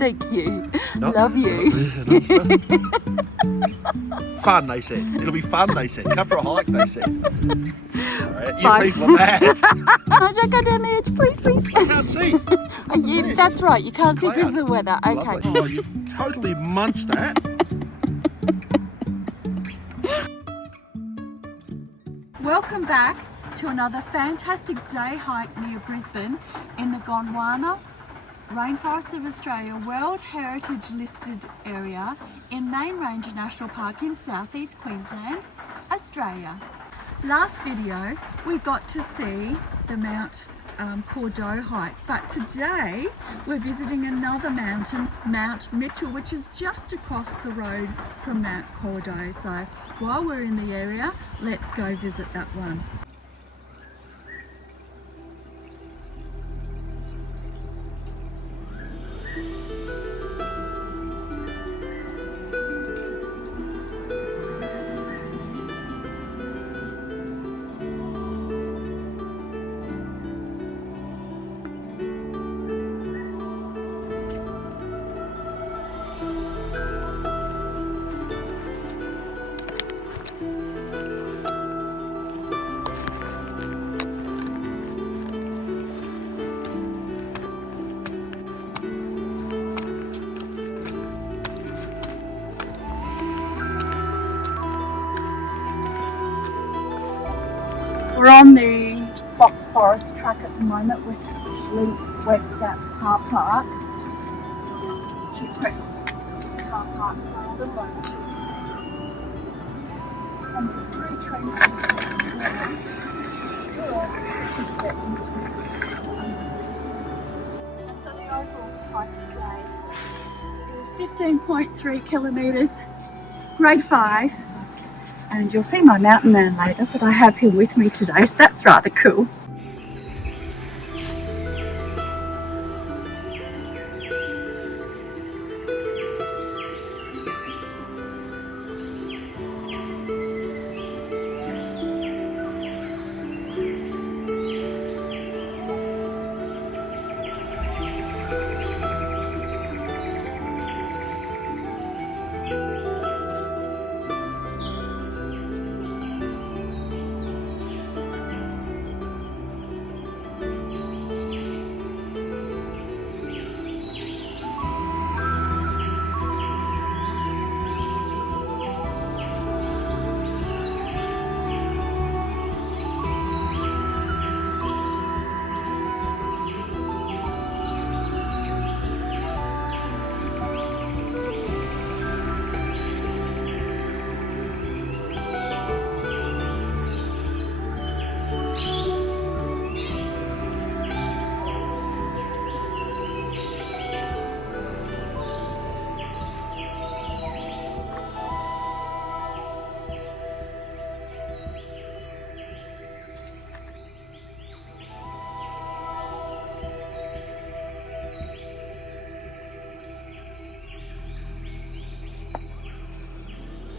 Thank you. No? Love you. Fun, they said. It'll be fun, they said. Come for a hike, they said. Alright, you Bye. people are mad. No, don't go down the edge, please, please. I can't see. That's right, you can't see because of Cloud. the weather. Okay. Lovely. Oh, you've totally munched that. Welcome back to another fantastic day hike near Brisbane in the Gondwana Rainforests of Australia World Heritage listed area in Main Range National Park in southeast Queensland, Australia. Last video we got to see the Mt Cordeaux hike, but today we're visiting another mountain, Mount Mitchell, which is just across the road from Mt Cordeaux. So while we're in the area, let's go visit that one. We're on the Box Forest track at the moment, which links west at Car Park. Cheap Crest Car Park for the road. And there's 3 trains to and so the overall hike today is 15.3 kilometres, grade 5. And you'll see my mountain man later, but I have him with me today, so that's rather cool.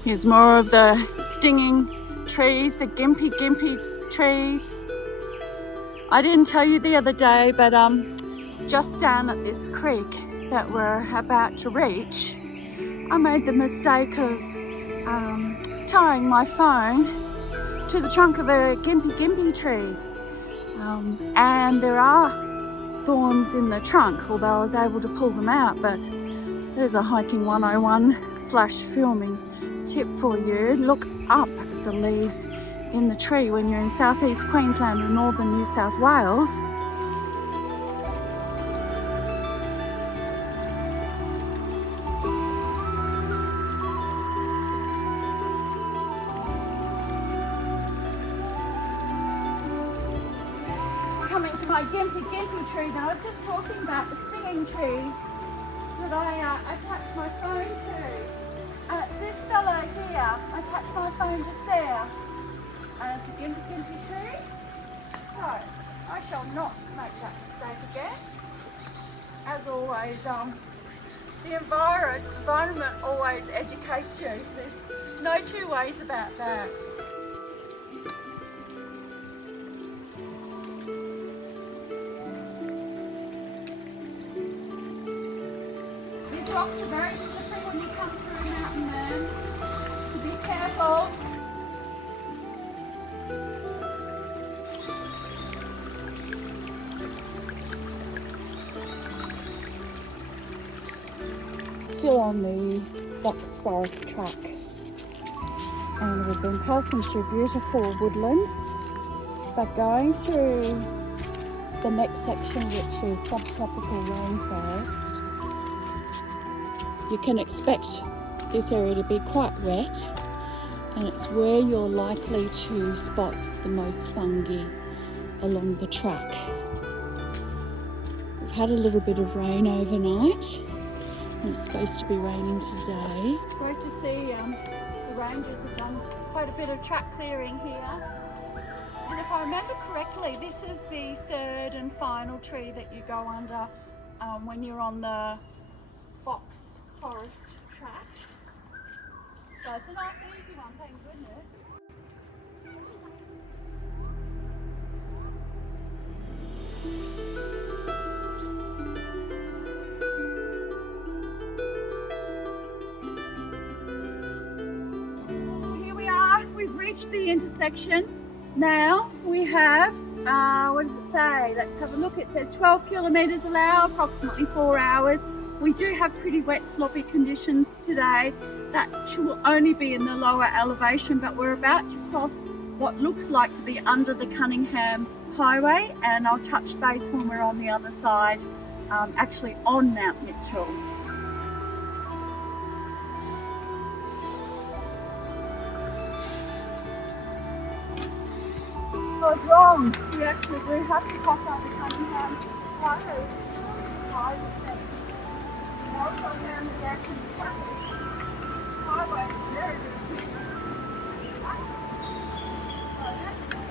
Here's more of the stinging trees, the gimpy trees. I didn't tell you the other day, but just down at this creek that we're about to reach, I made the mistake of tying my phone to the trunk of a gimpy tree. And there are thorns in the trunk, although I was able to pull them out, but there's a hiking 101/filming tip for you. Look up at the leaves in the tree when you're in southeast Queensland or northern New South Wales. Coming to my gimpy tree now, I was just talking about the stinging tree that I attached my phone to. This fella here, I attached my phone just there. It's a gimpy tree. So, I shall not make that mistake again. As always, the environment always educates you. There's no two ways about that. rocks are very slippery when you come through Mountain Man, so be careful. Still on the Box Forest track, and we've been passing through beautiful woodland, but going through the next section, which is subtropical rainforest, you can expect this area to be quite wet, and it's where you're likely to spot the most fungi along the track. We've had a little bit of rain overnight, and it's supposed to be raining today. Great to see the rangers have done quite a bit of track clearing here. And if I remember correctly, this is the third and final tree that you go under when you're on the Box Forest track. So it's a nice easy one, thank goodness. Here we are, we've reached the intersection. Now we have, what does it say? Let's have a look. It says 12 kilometres an hour, approximately 4 hours. We do have pretty wet, sloppy conditions today. That will only be in the lower elevation, but we're about to cross what looks like to be under the Cunningham Highway, and I'll touch base when we're on the other side, actually on Mount Mitchell. I was wrong. We actually do have to cross over Cunningham Highway. Also down the Jackson Highway is very good.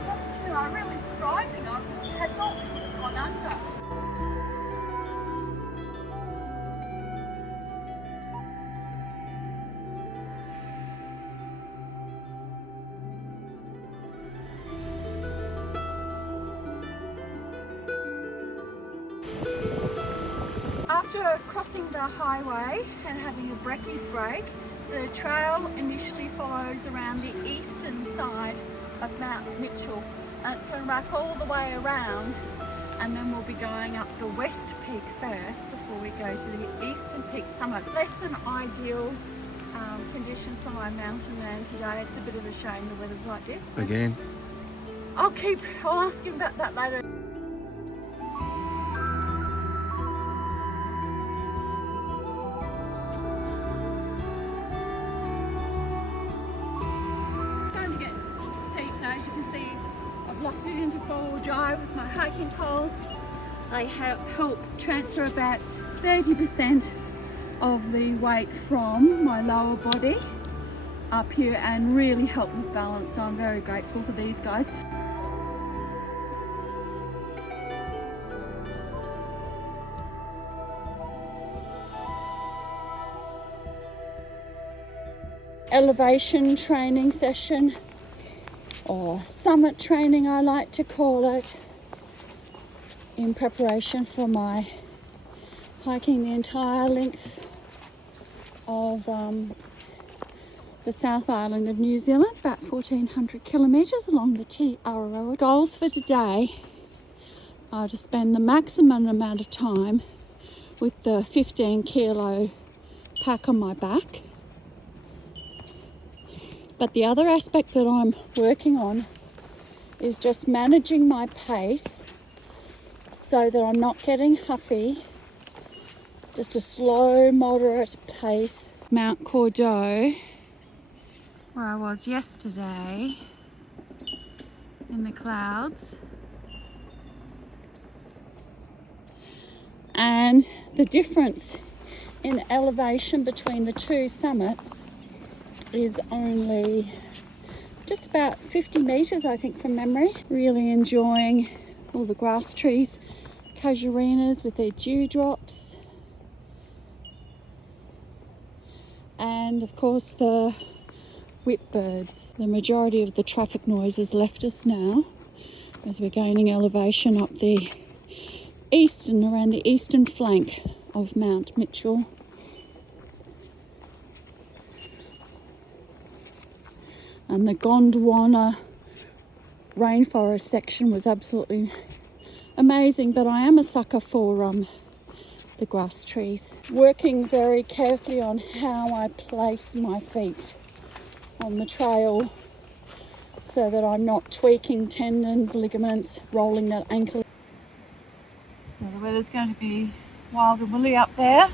That's really surprising. I had not gone under. After crossing the highway and having a brekkie break, the trail initially follows around the eastern side of Mount Mitchell, and it's going to wrap all the way around, and then we'll be going up the West Peak first before we go to the Eastern Peak summit. Less than ideal conditions for my mountain man today. It's a bit of a shame the weather's like this. Again. I'll ask him about that later. As you can see, I've locked it into four-wheel drive with my hiking poles. They help transfer about 30% of the weight from my lower body up here and really help with balance, so I'm very grateful for these guys. Elevation training session, or summit training I like to call it, in preparation for my hiking the entire length of the South Island of New Zealand, about 1400 kilometres along the Araroa. Goals for today are to spend the maximum amount of time with the 15 kilo pack on my back. But the other aspect that I'm working on is just managing my pace so that I'm not getting huffy. Just a slow, moderate pace. Mt Cordeaux, where I was yesterday in the clouds. And the difference in elevation between the two summits is only just about 50 metres, I think, from memory. Really enjoying all the grass trees, casuarinas with their dewdrops, and of course the whipbirds. The majority of the traffic noise has left us now as we're gaining elevation up the around the eastern flank of Mount Mitchell. And the Gondwana Rainforest section was absolutely amazing, but I am a sucker for the grass trees. Working very carefully on how I place my feet on the trail so that I'm not tweaking tendons, ligaments, rolling that ankle. So the weather's going to be wild and woolly up there.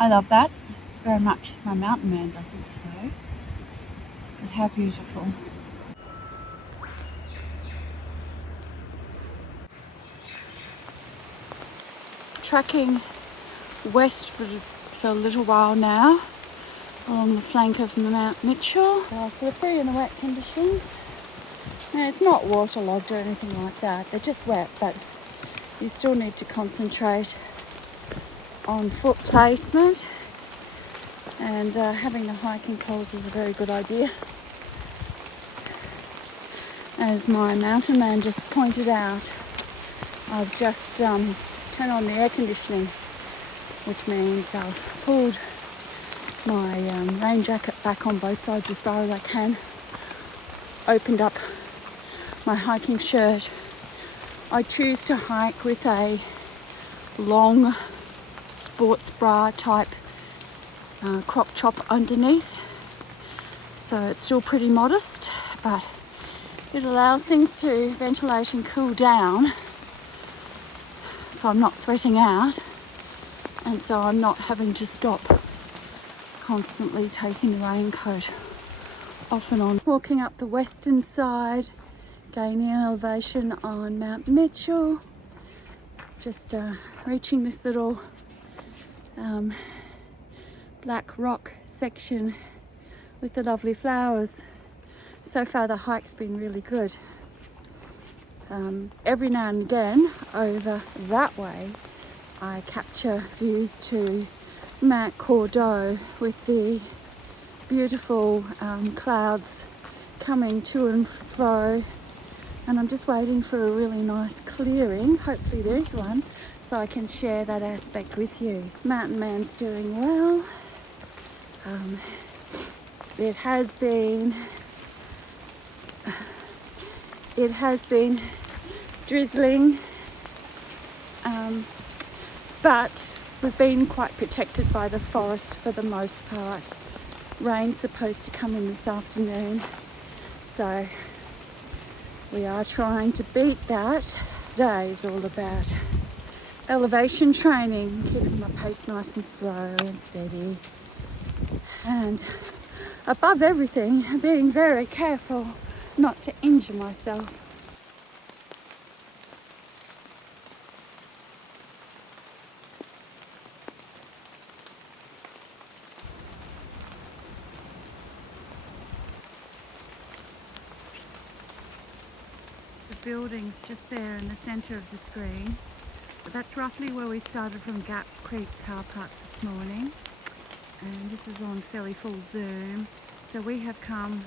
I love that very much. My mountain man doesn't though. But how beautiful. Tracking west for a little while now along the flank of Mount Mitchell. Slippery in the wet conditions. And it's not waterlogged or anything like that. They're just wet, but you still need to concentrate on foot placement, and having the hiking poles is a very good idea. As my mountain man just pointed out, I've just turned on the air conditioning, which means I've pulled my rain jacket back on both sides as far as I can, opened up my hiking shirt. I choose to hike with a long sports bra type crop top underneath, so it's still pretty modest, but it allows things to ventilate and cool down, so I'm not sweating out, and so I'm not having to stop constantly taking the raincoat off and on. Walking up the western side, gaining elevation on Mount Mitchell, just reaching this little black rock section with the lovely flowers. So far the hike's been really good. Every now and again over that way I capture views to Mt Cordeaux with the beautiful clouds coming to and fro, and I'm just waiting for a really nice clearing. Hopefully there is one, so I can share that aspect with you. Mountain man's doing well. It has been drizzling, but we've been quite protected by the forest for the most part. Rain's supposed to come in this afternoon, so we are trying to beat that. Today is all about elevation training, keeping my pace nice and slow and steady, and above everything, being very careful not to injure myself. The building's just there in the centre of the screen. But that's roughly where we started from Gap Creek car park this morning. And this is on fairly full zoom. So we have come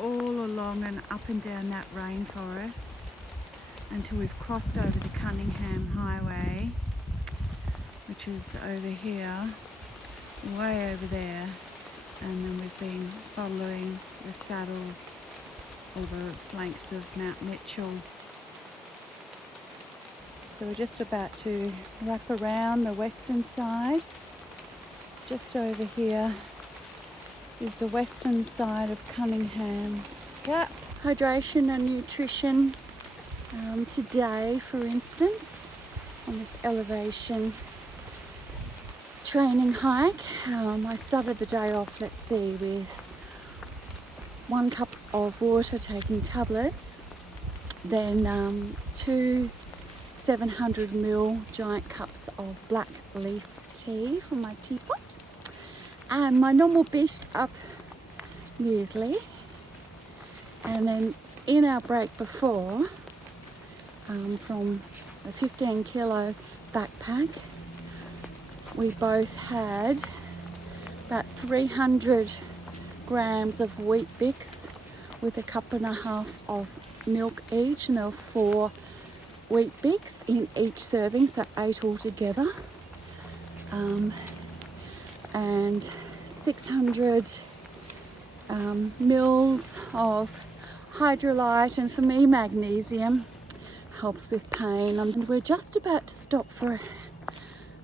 all along and up and down that rainforest until we've crossed over the Cunningham Highway, which is over here, way over there. And then we've been following the saddles or the flanks of Mount Mitchell. So we're just about to wrap around the western side. Just over here is the western side of Cunningham Gap. Hydration and nutrition today, for instance, on this elevation training hike. I started the day off, let's see, with 1 cup of water, taking tablets, then 2 700ml giant cups of black leaf tea from my teapot, and my normal beefed up muesli, and then in our break before, from a 15 kilo backpack, we both had about 300 grams of wheat bix with a cup and a half of milk each, and there were 4 wheat bix in each serving, so 8 altogether, and 600 mils of hydrolyte, and for me magnesium helps with pain. And we're just about to stop for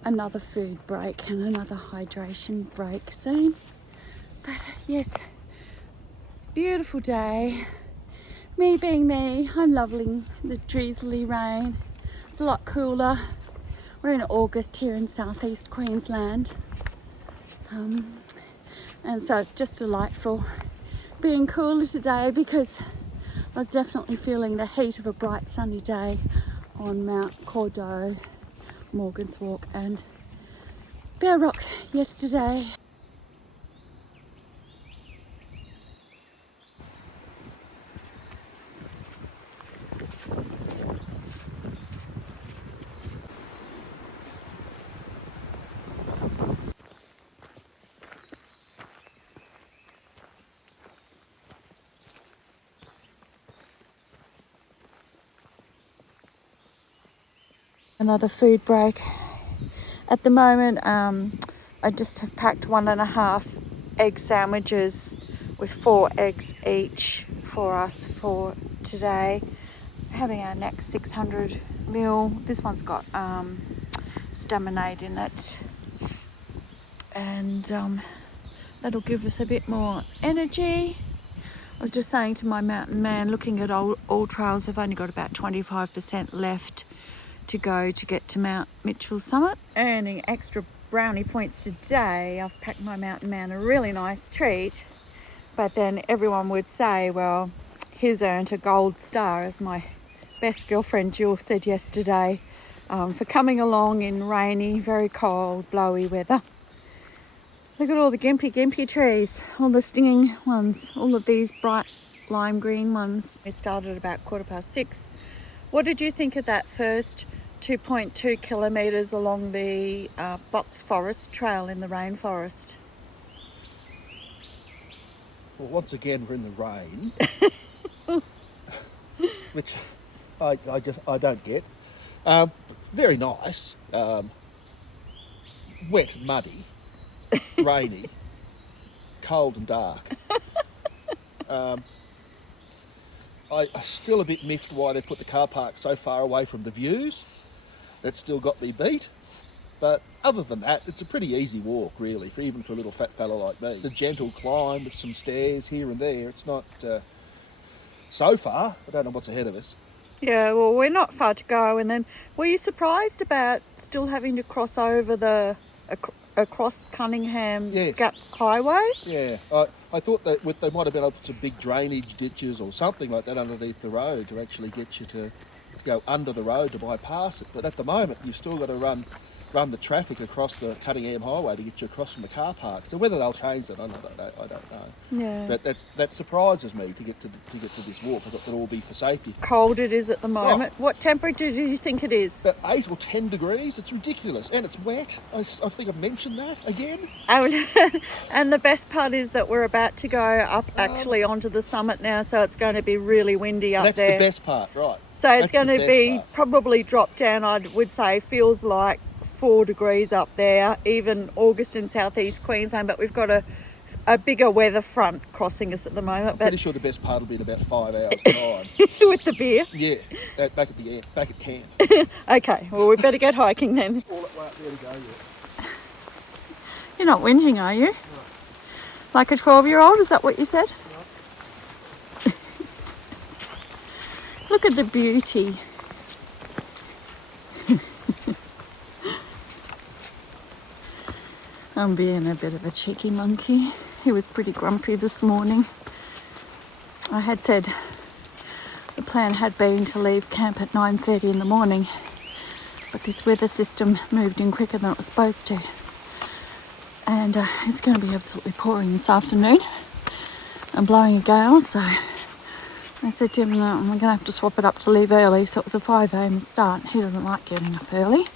another food break and another hydration break soon. But yes, it's a beautiful day. Me being me, I'm loving the drizzly rain. It's a lot cooler. We're in August here in southeast Queensland. And so it's just delightful being cooler today, because I was definitely feeling the heat of a bright sunny day on Mt Cordeaux, Morgan's Walk and Bear Rock yesterday. Another food break. At the moment, I just have packed 1.5 egg sandwiches with 4 eggs each for us for today. Having our next 600 ml. This one's got staminate in it, and that'll give us a bit more energy. I was just saying to my mountain man, looking at all trails, I've only got about 25% left to go to get to Mount Mitchell Summit. Earning extra brownie points today. I've packed my mountain man a really nice treat, but then everyone would say, well, he's earned a gold star, as my best girlfriend Jill said yesterday, for coming along in rainy, very cold, blowy weather. Look at all the gimpy trees, all the stinging ones, all of these bright lime green ones. We started about 6:15. What did you think of that first 2.2 kilometres along the Box Forest Trail in the rainforest? Well, once again, we're in the rain, which I don't get. Very nice, wet and muddy, rainy, cold and dark. I'm still a bit miffed why they put the car park so far away from the views. That still got me beat. But other than that, it's a pretty easy walk, really, even for a little fat fella like me. The gentle climb with some stairs here and there. It's not so far. I don't know what's ahead of us. Yeah, well, we're not far to go. And then, were you surprised about still having to cross over across Cunningham's Gap Highway? Yeah, I thought that they might have been able to put some big drainage ditches or something like that underneath the road to actually get you to go under the road to bypass it. But at the moment, you've still got to run the traffic across the Cunningham Highway to get you across from the car park. So whether they'll change that, I don't know. Yeah. But that surprises me to get to this walk. I thought it'd all be for safety. Cold it is at the moment. Oh. What temperature do you think it is? About 8 or 10 degrees. It's ridiculous, and it's wet. I think I've mentioned that again. And the best part is that we're about to go up actually onto the summit now, so it's going to be really windy up there. That's the best part, right? So it's going to be probably drop down, I would say, feels like 4 degrees up there, even August in southeast Queensland, but we've got a bigger weather front crossing us at the moment. I'm pretty sure the best part will be in about 5 hours time. With the beer? Yeah, back at camp. Okay, well, we better get hiking then. All that way up there to go, yeah. You're not whinging, are you? No. Like a 12-year-old, is that what you said? No. Look at the beauty. I'm being a bit of a cheeky monkey. He was pretty grumpy this morning. I had said the plan had been to leave camp at 9:30 in the morning, but this weather system moved in quicker than it was supposed to. And it's going to be absolutely pouring this afternoon and blowing a gale, so I said to him, no, I'm going to have to swap it up to leave early, so it was a 5 a.m. start. He doesn't like getting up early,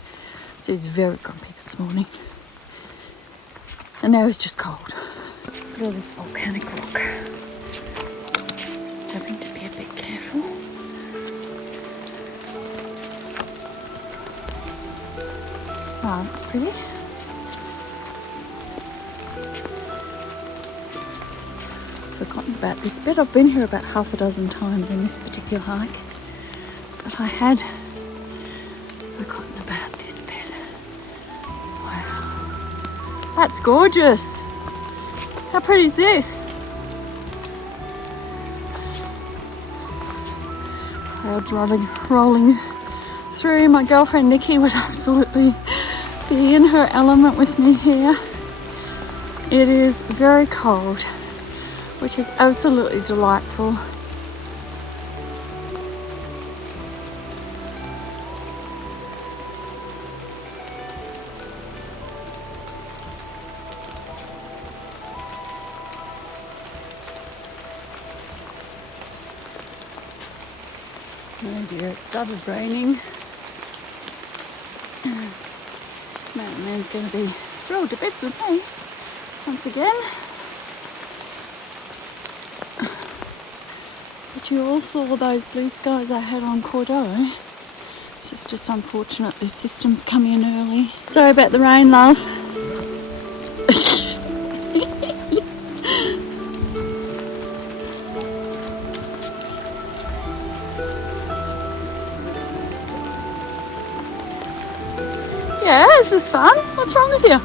so he's very grumpy this morning. And now it's just cold. Look at all this volcanic rock. Just having to be a bit careful. Oh, that's pretty. forgotten about this bit. I've been here about half a dozen times in this particular hike, but I had forgotten about this bit. Wow, that's gorgeous. How pretty is this? Clouds rolling through. My girlfriend Nikki would absolutely be in her element with me here. It is very cold, which is absolutely delightful. Oh dear, it started raining. Mountain Man's going to be thrilled to bits with me once again. But you all saw those blue skies I had on Cordeaux. It's just unfortunate this system's come in early. Sorry about the rain, love. Yeah, this is fun. What's wrong with you?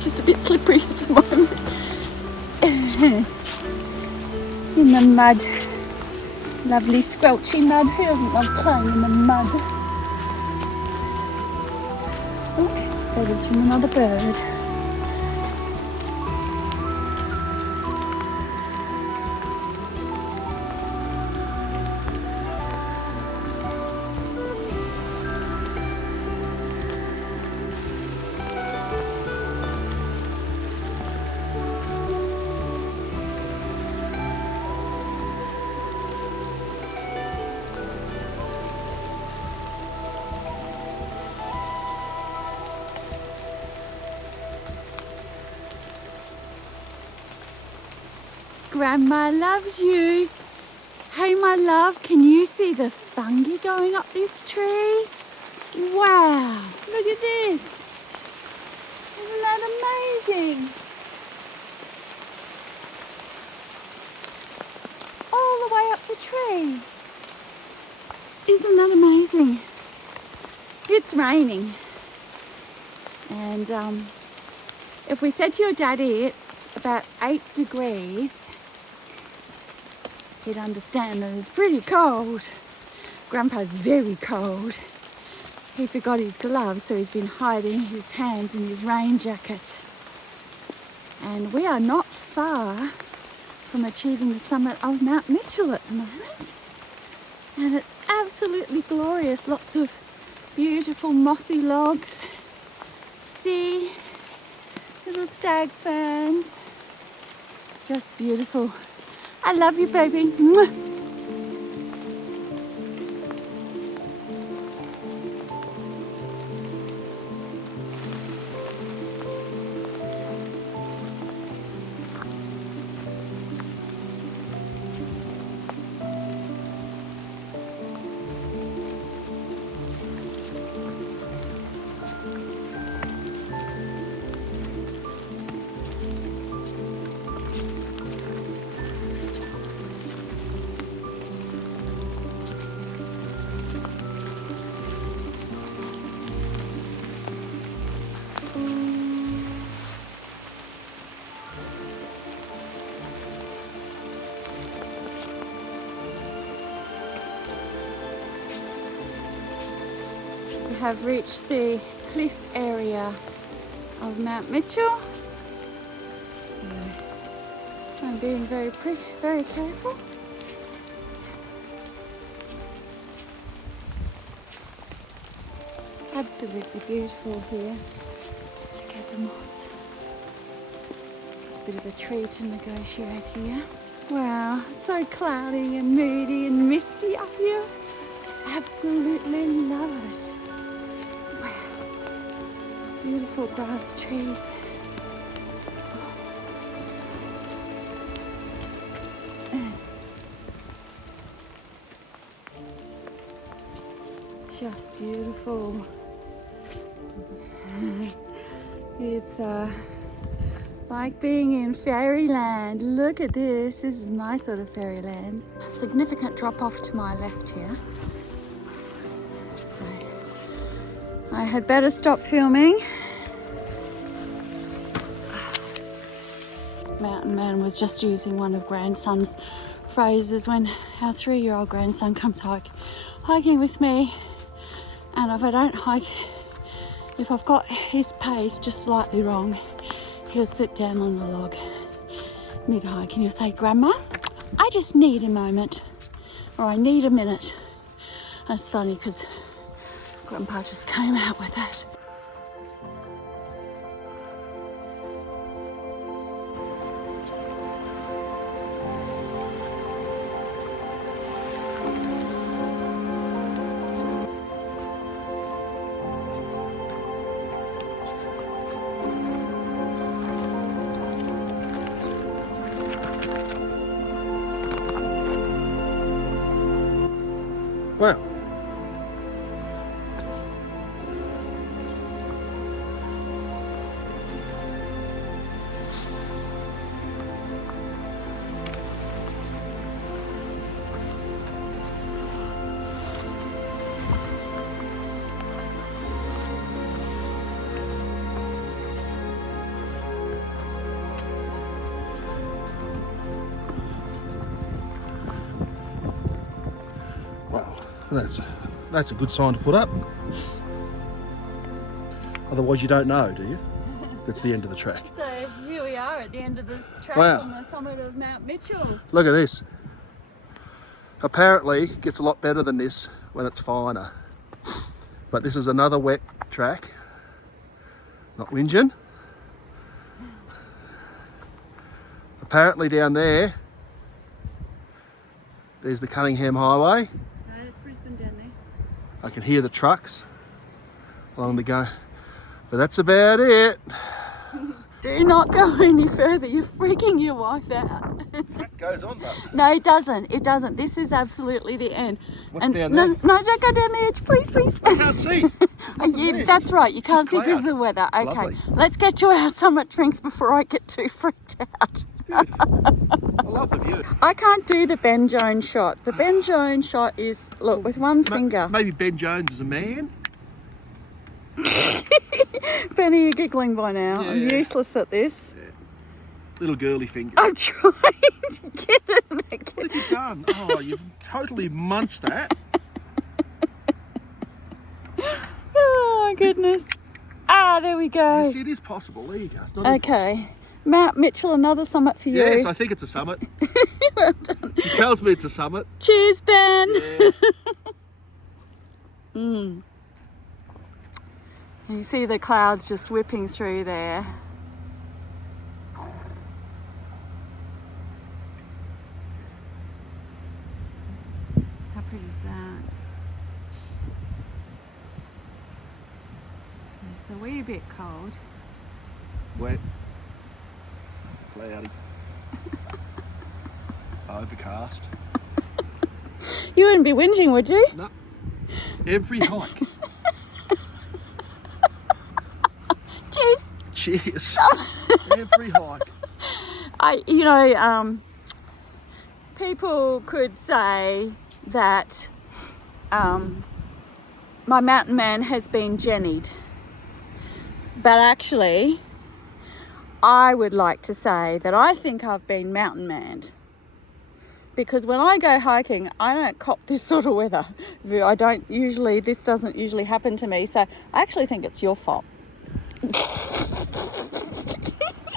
Just a bit slippery at the moment. In the mud. Lovely squelchy mud. Who doesn't love playing in the mud? Oh, it's feathers from another bird. Grandma loves you. Hey, my love, can you see the fungi going up this tree? Wow, look at this. Isn't that amazing? All the way up the tree. Isn't that amazing? It's raining. And if we said to your daddy it's about 8 degrees, he'd understand that it's pretty cold. Grandpa's very cold. He forgot his gloves, so he's been hiding his hands in his rain jacket. And we are not far from achieving the summit of Mount Mitchell at the moment. And it's absolutely glorious. Lots of beautiful mossy logs. See? Little stag ferns. Just beautiful. I love you, baby. Mwah. We have reached the cliff area of Mount Mitchell. So I'm being very careful. Absolutely beautiful here. Check out the moss. A bit of a tree to negotiate here. Wow, so cloudy and moody and misty up here. Absolutely love it. Wow, beautiful grass trees. Just beautiful. It's Like being in fairyland. Look at this. This is my sort of fairyland. Significant drop off to my left here. So I had better stop filming. Mountain Man was just using one of grandson's phrases when our 3-year-old grandson comes hiking with me, and if I don't hike, if I've got his pace just slightly wrong, he'll sit down on a log mid-hike and he'll say, "Grandma, I just need a moment," or "I need a minute." That's funny because Grandpa just came out with that. Wow. That's a good sign to put up. Otherwise you don't know, do you? That's the end of the track. So here we are at the end of this track Wow. on the summit of Mount Mitchell. Look at this. Apparently it gets a lot better than this when it's finer. But this is another wet track. Not whinging. Apparently down there, there's the Cunningham Highway. There's Brisbane down there. I can hear the trucks along the go. But that's about it. Do not go any further. You're freaking your wife out. That goes on though. No, it doesn't. It doesn't. This is absolutely the end. What's And down no, there? no, don't go down the edge, please, please. I can't see. Yeah, that's right. You can't see because of the weather. It's Okay, lovely. let's get to our summit drinks before I get too freaked out. I love the view. I can't do the Ben Jones shot. The Ben Jones shot is, look, with one finger. Maybe Ben Jones is a man. Benny, you're giggling by now. I'm Yeah. useless at this. Yeah. Little girly finger. I'm trying to get it What again. have you done? Oh, you've totally munched that. Oh, my goodness. Ah, there we go. You see, it is possible. There you go. It's not Okay. Mount Mitchell, another summit for you. Yes, I think it's a summit. Well done. She tells me it's a summit. Cheers, Ben. Yeah. And you see the clouds just whipping through there. How pretty is that? It's a wee bit cold. Wet. Cloudy. Overcast. You wouldn't be whinging, would you? No. Every hike. Cheers. Cheers. Every hike. People could say that my mountain man has been jennied. But actually, I would like to say that I think I've been mountain manned. Because when I go hiking, I don't cop this sort of weather. This doesn't usually happen to me. So I actually think it's your fault.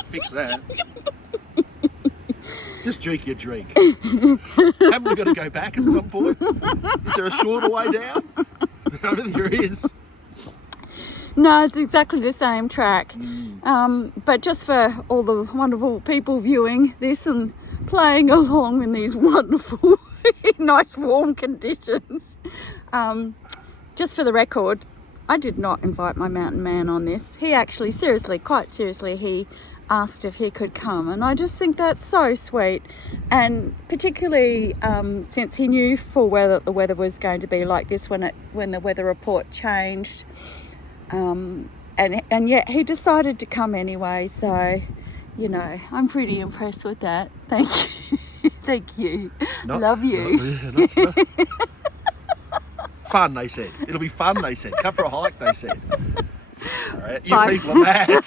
Fix that. Just drink your drink. Haven't we got to go back at some point? Is there a shorter way down? I don't think there is. No, it's exactly the same track. But just for all the wonderful people viewing this and playing along in these wonderful, nice warm conditions. Just for the record, I did not invite my mountain man on this. He actually, quite seriously, he asked if he could come, and I just think that's so sweet. And particularly since he knew full well that the weather was going to be like this when the weather report changed. And yet he decided to come anyway, so You know, I'm pretty impressed with that. Thank you. Thank you. Not, Love you. not fun, they said. It'll be fun, they said. Come for a hike, they said. All right, you Bye. people are mad.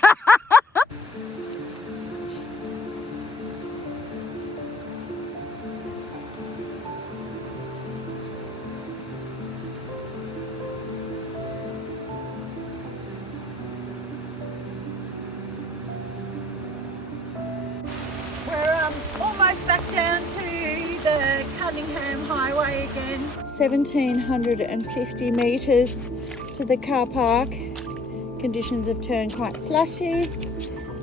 We're almost back down to the Cunningham Highway again. 1,750 metres to the car park. Conditions have turned quite slushy,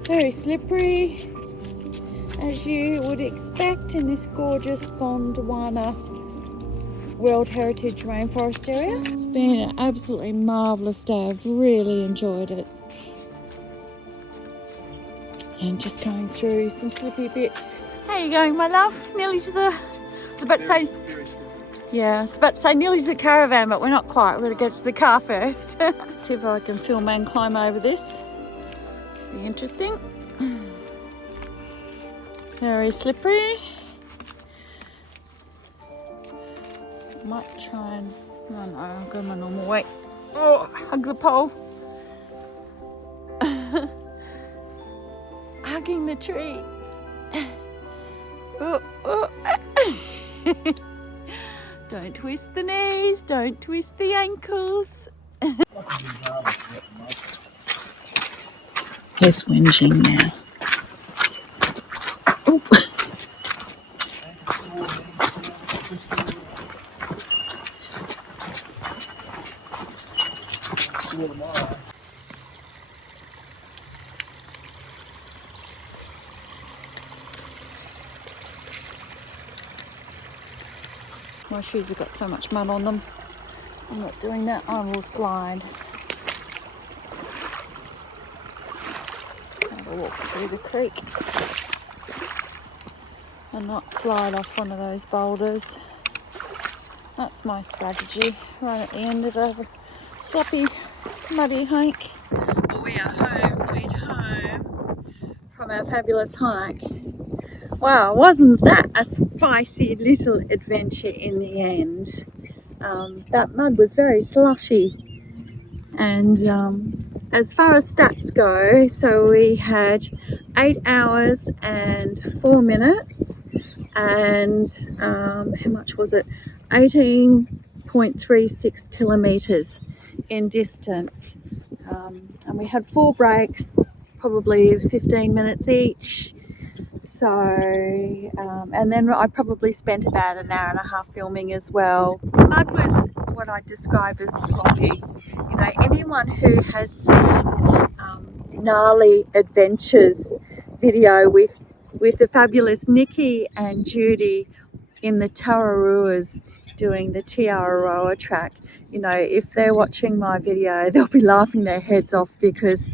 very slippery, as you would expect in this gorgeous Gondwana World Heritage Rainforest area. It's been an absolutely marvellous day. I've really enjoyed it. And just going through some slippy bits. How are you going, my love? Nearly to the... I was about to say... Yeah, I was about to say nearly to the caravan, but we're not quite. We're going to get to the car first. Let's see if I can film and climb over this. Be interesting. Very slippery. Might try and... Oh no, I'll go my normal way. Oh, hug the pole. Hugging the tree. Oh, oh. Don't twist the knees, don't twist the ankles. Here's whinging now. Oh. My shoes have got so much mud on them. I'm not doing that, I will slide. Have a walk through the creek and not slide off one of those boulders. That's my strategy, right at the end of a sloppy, muddy hike. Well, we are home, sweet home, from our fabulous hike. Wow, wasn't that a spicy little adventure in the end? That mud was very sloshy. And as far as stats go, so we had 8 hours and 4 minutes and how much was it? 18.36 kilometres in distance. And we had 4 breaks, probably 15 minutes each. So, and then I probably spent about an hour and a half filming as well. The mud was what I describe as sloppy. You know, anyone who has seen Gnarly Adventures video with the fabulous Nikki and Judy in the Araroas doing the Araroa track, you know, if they're watching my video, they'll be laughing their heads off because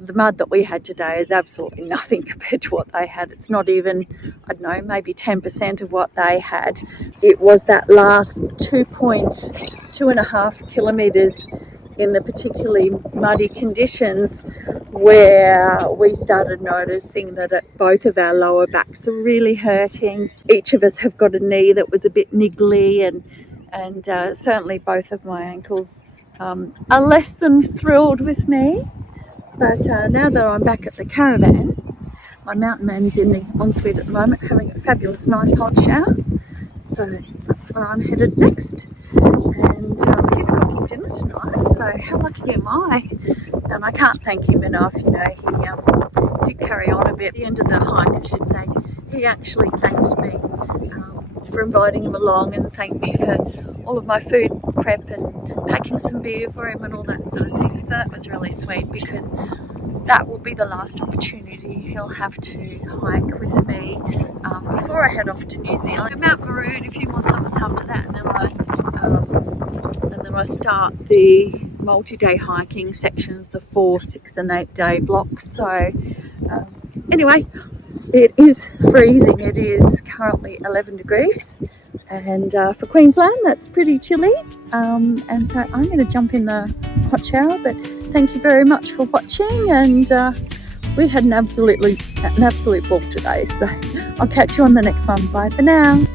the mud that we had today is absolutely nothing compared to what they had. It's not even, I don't know, maybe 10% of what they had. It was that last 2.5 kilometres in the particularly muddy conditions where we started noticing that both of our lower backs are really hurting. Each of us have got a knee that was a bit niggly, and certainly both of my ankles are less than thrilled with me. But now that I'm back at the caravan, my mountain man's in the ensuite at the moment having a fabulous nice hot shower. So that's where I'm headed next. And he's cooking dinner tonight, so how lucky am I? And I can't thank him enough, you know, he did carry on a bit at the end of the hike, I should say. He actually thanked me for inviting him along and thanked me for all of my food prep and packing some beer for him and all that sort of thing. So that was really sweet because that will be the last opportunity he'll have to hike with me before I head off to New Zealand. Mount Maroon, a few more summits after that, and then I start the multi-day hiking sections, the 4, 6 and 8 day blocks. So anyway, it is freezing. It is currently 11 degrees. And for Queensland, that's pretty chilly. And so I'm going to jump in the hot shower. But thank you very much for watching, and we had an absolute ball today. So I'll catch you on the next one. Bye for now.